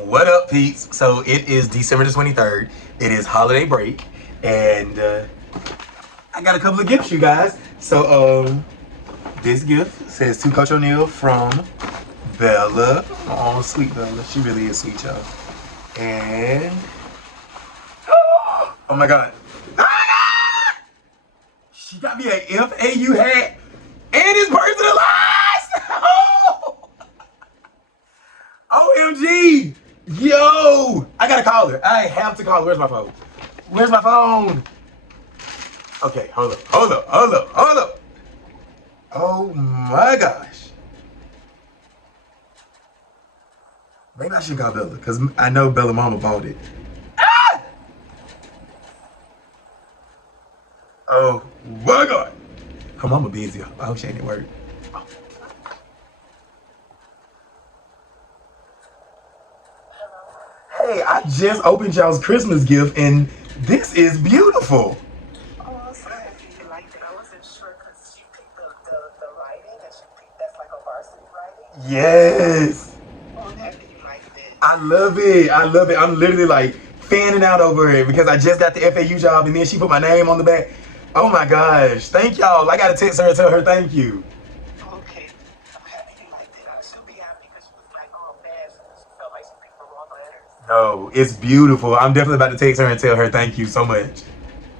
What up, peeps? So it is December the 23rd. It is holiday break, and I got a couple of gifts, you guys. So this gift says to Coach O'Neil from Bella. Oh, sweet Bella. She really is sweet, y'all. And oh my God, she got me a FAU hat and it's personalized. OMG. Yo, I gotta call her. I have to call her. Where's my phone? Where's my phone? Okay, hold up. Oh my gosh. Maybe I should call Bella, because I know Bella mama bought it. Ah! Oh my God. Her mama busy. I hope she ain't at work. Hey, I just opened y'all's Christmas gift and this is beautiful. Oh, I'm so happy you liked it. I wasn't sure because she picked the writing and she picked that's like a varsity writing. Yes. Oh, I'm happy you liked it. I love it. I'm literally like fanning out over it because I just got the FAU job and then she put my name on the back. Oh my gosh. Thank y'all. I gotta text her and tell her thank you. Okay, I'm happy you liked it. She'll be happy because she was like all fast and she felt like she picked the wrong letters. No, it's beautiful. I'm definitely about to text her and tell her thank you so much.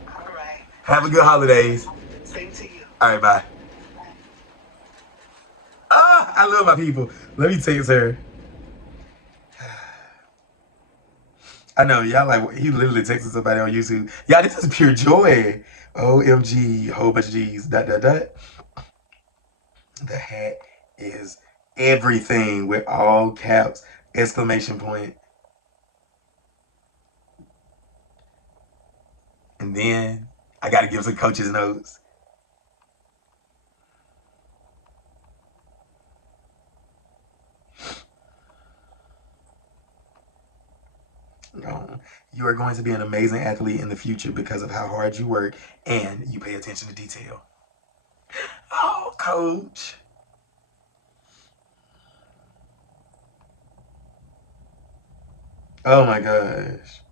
All right. Have a good holidays. Same to you. All right, bye. Ah, I love my people. Let me text her. I know, y'all like, he literally texted somebody on YouTube. Y'all, this is pure joy. OMG, whole bunch of G's, dot. The hat is everything with all caps, exclamation point. And then I got to give some coaches notes. You are going to be an amazing athlete in the future because of how hard you work and you pay attention to detail. Oh, coach. Oh my gosh.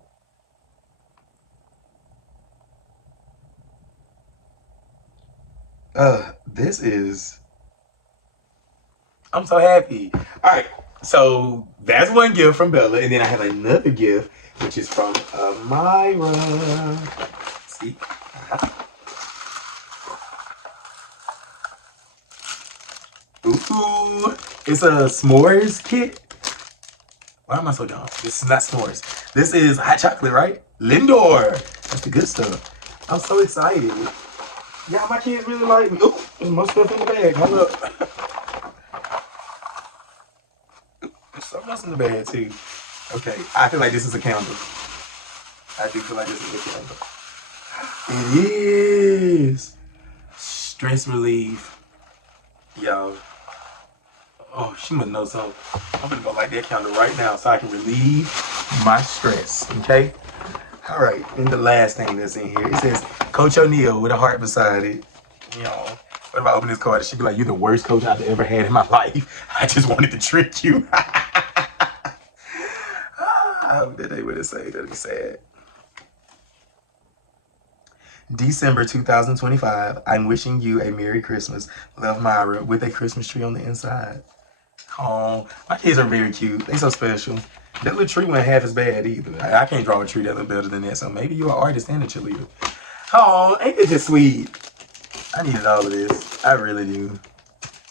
This is, I'm so happy. All right, so that's one gift from Bella, and then I have another gift, which is from Myra. See? Ooh, it's a s'mores kit. Why am I so dumb? This is not s'mores. This is hot chocolate, right? Lindor. That's the good stuff. I'm so excited. Yeah, my kids really like me. Ooh, there's more stuff in the bag. Hold up. There's something else in the bag, too. Okay, I feel like this is a candle. I do feel like this is a candle. It is. Stress relief. Yo. Oh, she must know something. I'm gonna go light that candle right now so I can relieve my stress, okay? All right, and the last thing that's in here, it says Coach O'Neil with a heart beside it. You know, what if I open this card? She'd be like, "You're the worst coach I've ever had in my life. I just wanted to trick you." I hope that they would say that'd be sad. December 2025, I'm wishing you a Merry Christmas. Love, Myra, with a Christmas tree on the inside. Oh, my kids are very cute. They so special. That little tree wasn't half as bad either. I can't draw a tree that look better than that, so maybe you're an artist and a cheerleader. Oh, ain't it just sweet? I needed all of this. I really do.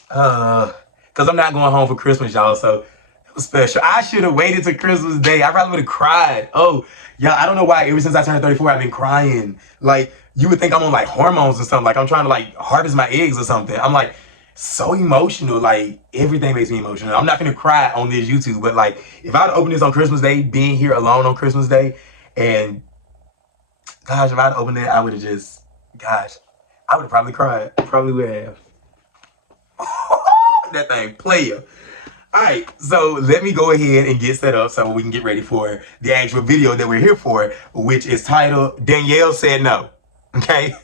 Because I'm not going home for Christmas, y'all, so it was special. I should have waited till Christmas Day. I probably would have cried. Oh, y'all, I don't know why. Ever since I turned 34, I've been crying. Like, you would think I'm on, like, hormones or something. Like, I'm trying to, like, harvest my eggs or something. I'm, like, so emotional. Like, everything makes me emotional. I'm not gonna cry on this YouTube, but, like, if I'd opened this on Christmas Day, being here alone on Christmas Day, and, gosh, if I'd opened it, I would have just, gosh, I would have probably cried. Probably would have. That thing, player. All right, so let me go ahead and get set up so we can get ready for the actual video that we're here for, which is titled Danielle Said No. Okay?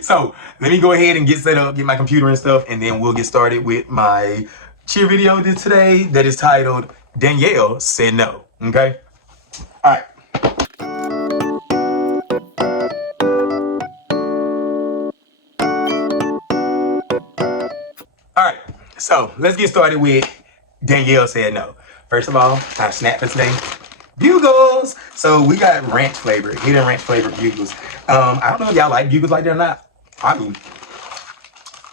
So let me go ahead and get set up, get my computer and stuff, and then we'll get started with my cheer video today that is titled Danielle said no. Okay? All right. All right. So let's get started with Danielle said no. First of all, our snack for today. Bugles. So we got ranch flavor, hidden ranch flavor bugles. I don't know if y'all like bugles like that or not. I do.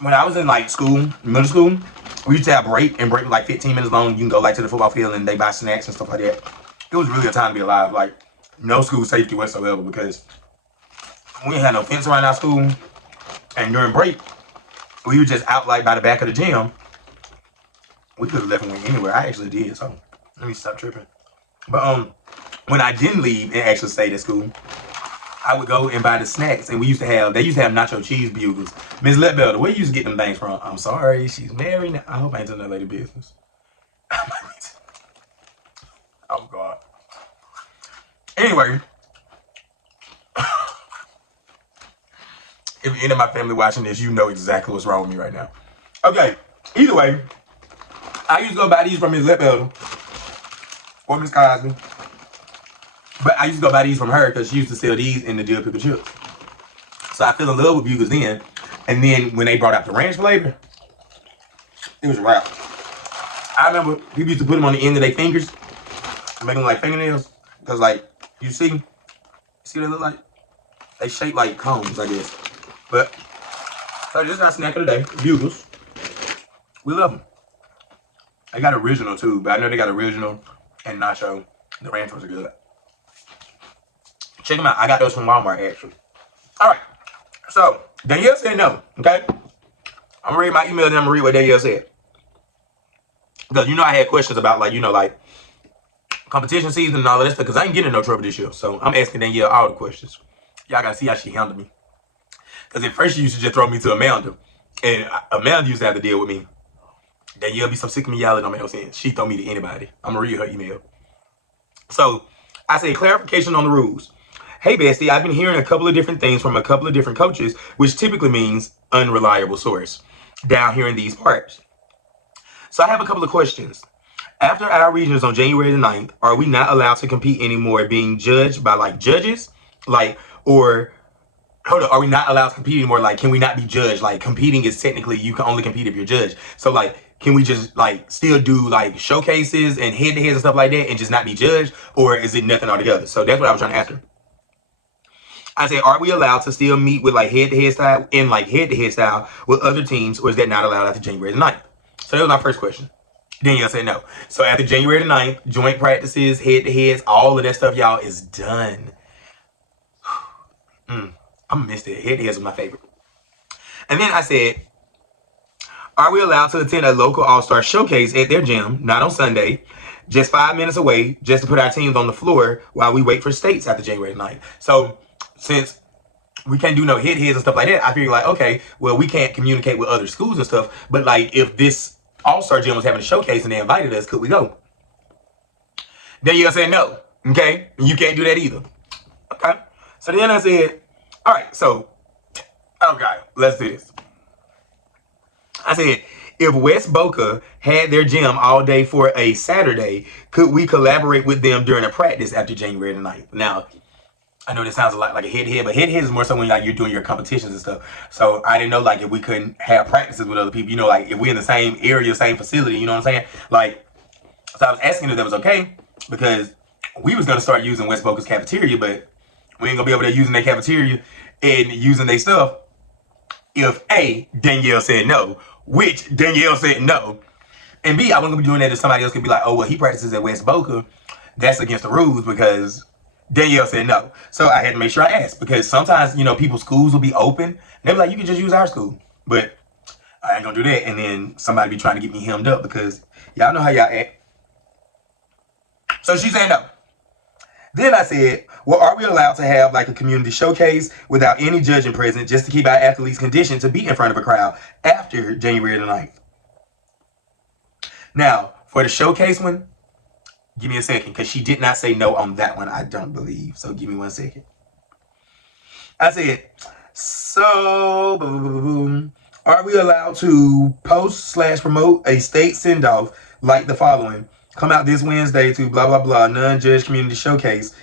When I was in like school, middle school, we used to have break and break was like 15 minutes long. You can go like to the football field and they buy snacks and stuff like that. It was really a time to be alive. Like no school safety whatsoever because we ain't had no fence around our school. And during break, we were just out like by the back of the gym. We could have left and went anywhere. I actually did. So let me stop tripping. But when I didn't leave and actually stayed at school, I would go and buy the snacks, and they used to have nacho cheese bugles. Miss Letbelder, where you used to get them things from? I'm sorry, she's married now. I hope I ain't telling that lady business. Oh God. Anyway, if any of my family watching this, you know exactly what's wrong with me right now. Okay. Either way, I used to go buy these from Miss Letbelder or Miss Cosby. But I used to go buy these from her because she used to sell these in the dill pickle chips. So I fell in love with bugles then. And then when they brought out the ranch flavor, it was a wrap. I remember people used to put them on the end of their fingers, make them like fingernails. Because like, you see what they look like? They shape like cones, I guess. But, so this is our snack of the day, bugles. We love them. They got original too, but I know they got original and nacho. The ranch ones are good. Check them out. I got those from Walmart, actually. All right. So, Danielle said no, okay? I'm going to read my email and I'm going to read what Danielle said. Because, you know, I had questions about, like, you know, like, competition season and all of this stuff, because I ain't getting in no trouble this year. So, I'm asking Danielle all the questions. Y'all got to see how she handled me. Because at first, she used to just throw me to Amanda. And Amanda used to have to deal with me. Danielle be so sick of me yelling on my sense. She throw me to anybody. I'm going to read her email. So, I say clarification on the rules. Hey, bestie, I've been hearing a couple of different things from a couple of different coaches, which typically means unreliable source, down here in these parts. So I have a couple of questions. After our regions on January the 9th, are we not allowed to compete anymore being judged by, like, judges? Like, or, hold on, are we not allowed to compete anymore? Like, can we not be judged? Like, competing is technically, you can only compete if you're judged. So, like, can we just, like, still do, like, showcases and head-to-heads and stuff like that and just not be judged? Or is it nothing altogether? So that's what I was trying to ask her. I say, are we allowed to still meet with like head-to-head style with other teams, or is that not allowed after January the 9th? So that was my first question. Danielle said no. So after January the 9th, joint practices, head-to-heads, all of that stuff, y'all, is done. I missed it. Head-to-heads was my favorite. And then I said, are we allowed to attend a local all-star showcase at their gym, not on Sunday, just 5 minutes away, just to put our teams on the floor while we wait for states after January 9th? So since we can't do no head-heads and stuff like that, I figure like, okay, well, we can't communicate with other schools and stuff, but like if this all-star gym was having a showcase and they invited us, could we go? Danielle said no, okay? You can't do that either. Okay. So then I said, all right, so, okay, let's do this. I said, if West Boca had their gym all day for a Saturday, could we collaborate with them during a practice after January the 9th? Now, I know this sounds a lot like a head-to-head, but head-to-head is more so when like you're doing your competitions and stuff. So I didn't know like if we couldn't have practices with other people, you know, like if we're in the same area, same facility, you know what I'm saying? Like, so I was asking if that was okay because we was gonna start using West Boca's cafeteria, but we ain't gonna be over there using their cafeteria and using their stuff if A, Danielle said no, which Danielle said no, and B, I wasn't gonna be doing that if somebody else could be like, oh well, he practices at West Boca. That's against the rules because Danielle said no. So I had to make sure I asked because sometimes, you know, people's schools will be open. They'll be like, you can just use our school. But I ain't gonna do that. And then somebody be trying to get me hemmed up because y'all know how y'all act. So she said no. Then I said, well, are we allowed to have like a community showcase without any judging present just to keep our athletes conditioned to be in front of a crowd after January the 9th? Now, for the showcase one, give me a second, because she did not say no on that one, I don't believe. So give me 1 second. I said, so, are we allowed to post/promote a state send-off like the following? come out this Wednesday to blah, blah, blah, non-judge community showcase.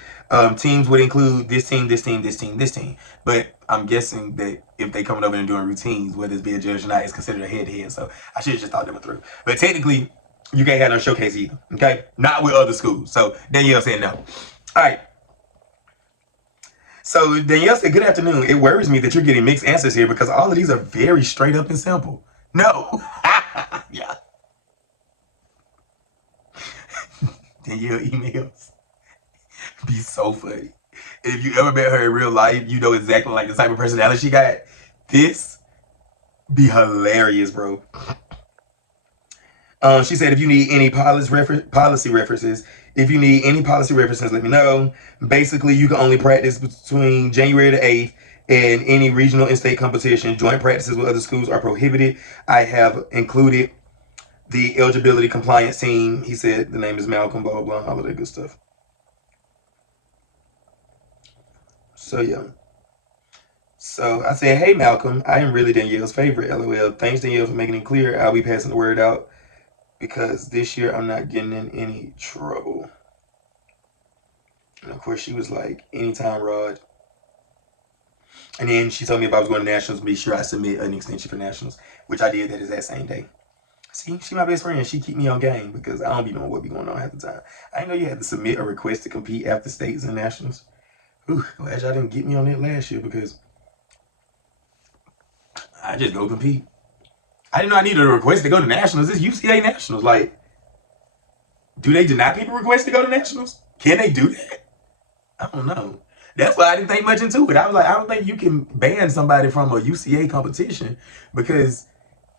Teams would include this team, this team, this team, this team. But I'm guessing that if they coming over and doing routines, whether it's be a judge or not, it's considered a head-to-head. So I should have just thought them through. But technically, you can't have no showcase either, okay? Not with other schools. So Danielle said no. All right. So Danielle said, good afternoon. It worries me that you're getting mixed answers here because all of these are very straight up and simple. No. Yeah. Danielle emails be so funny. If you ever met her in real life, you know exactly like the type of personality she got. This be hilarious, bro. She said, if you need any policy references, let me know. Basically, you can only practice between January the 8th and any regional and state competition. Joint practices with other schools are prohibited. I have included the eligibility compliance team. He said the name is Malcolm, blah, blah, blah, all of that good stuff. So, yeah. So I said, hey, Malcolm, I am really Danielle's favorite, LOL. Thanks, Danielle, for making it clear. I'll be passing the word out because this year I'm not getting in any trouble. And of course, she was like, anytime, Rod. And then she told me if I was going to nationals, be sure I submit an extension for nationals, which I did that same day. See, she my best friend. She keep me on game because I don't be knowing what be going on half the time. I didn't know you had to submit a request to compete after states and nationals. Ooh, glad y'all didn't get me on that last year because I just go compete. I didn't know I needed a request to go to nationals. It's UCA nationals. Like, do they deny people requests to go to nationals? Can they do that? I don't know. That's why I didn't think much into it. I was like, I don't think you can ban somebody from a UCA competition because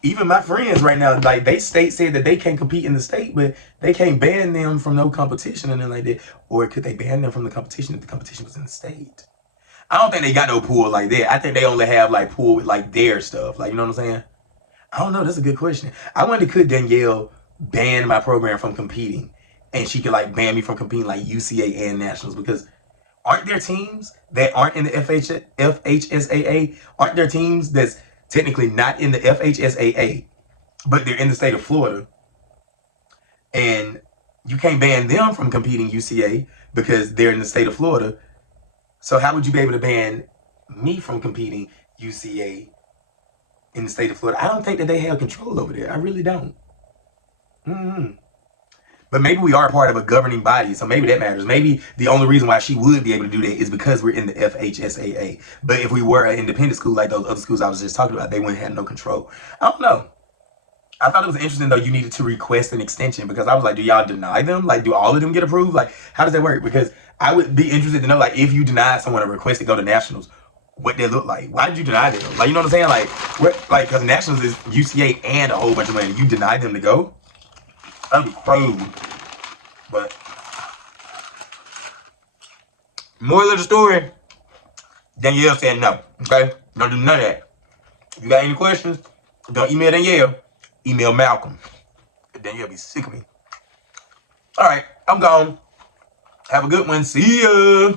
even my friends right now, like they said that they can't compete in the state, but they can't ban them from no competition and then like that. Or could they ban them from the competition if the competition was in the state? I don't think they got no pool like that. I think they only have like pool with like their stuff. Like, you know what I'm saying? I don't know. That's a good question. I wonder, could Danielle ban my program from competing and she could like ban me from competing like UCA and nationals? Because aren't there teams that aren't in the FHSAA? Aren't there teams that's technically not in the FHSAA, but they're in the state of Florida? And you can't ban them from competing UCA because they're in the state of Florida. So how would you be able to ban me from competing UCA in the state of Florida? I don't think that they have control over there. I really don't. But maybe we are part of a governing body, so maybe that matters. Maybe the only reason why she would be able to do that is because we're in the FHSAA. But if we were an independent school like those other schools I was just talking about, they wouldn't have no control. I don't know. I thought it was interesting, though, you needed to request an extension because I was like, do y'all deny them? Like, do all of them get approved? Like, how does that work? Because I would be interested to know, like, if you deny someone a request to go to nationals, what they look like. Why did you deny them? Like, you know what I'm saying? Like, what? Like, because nationals is UCA and a whole bunch of money. You deny them to go? That'd be crazy. But moral of the story, Danielle said no. Okay? Don't do none of that. If you got any questions, don't email Danielle. Email Malcolm. Danielle be sick of me. All right, I'm gone. Have a good one. See ya.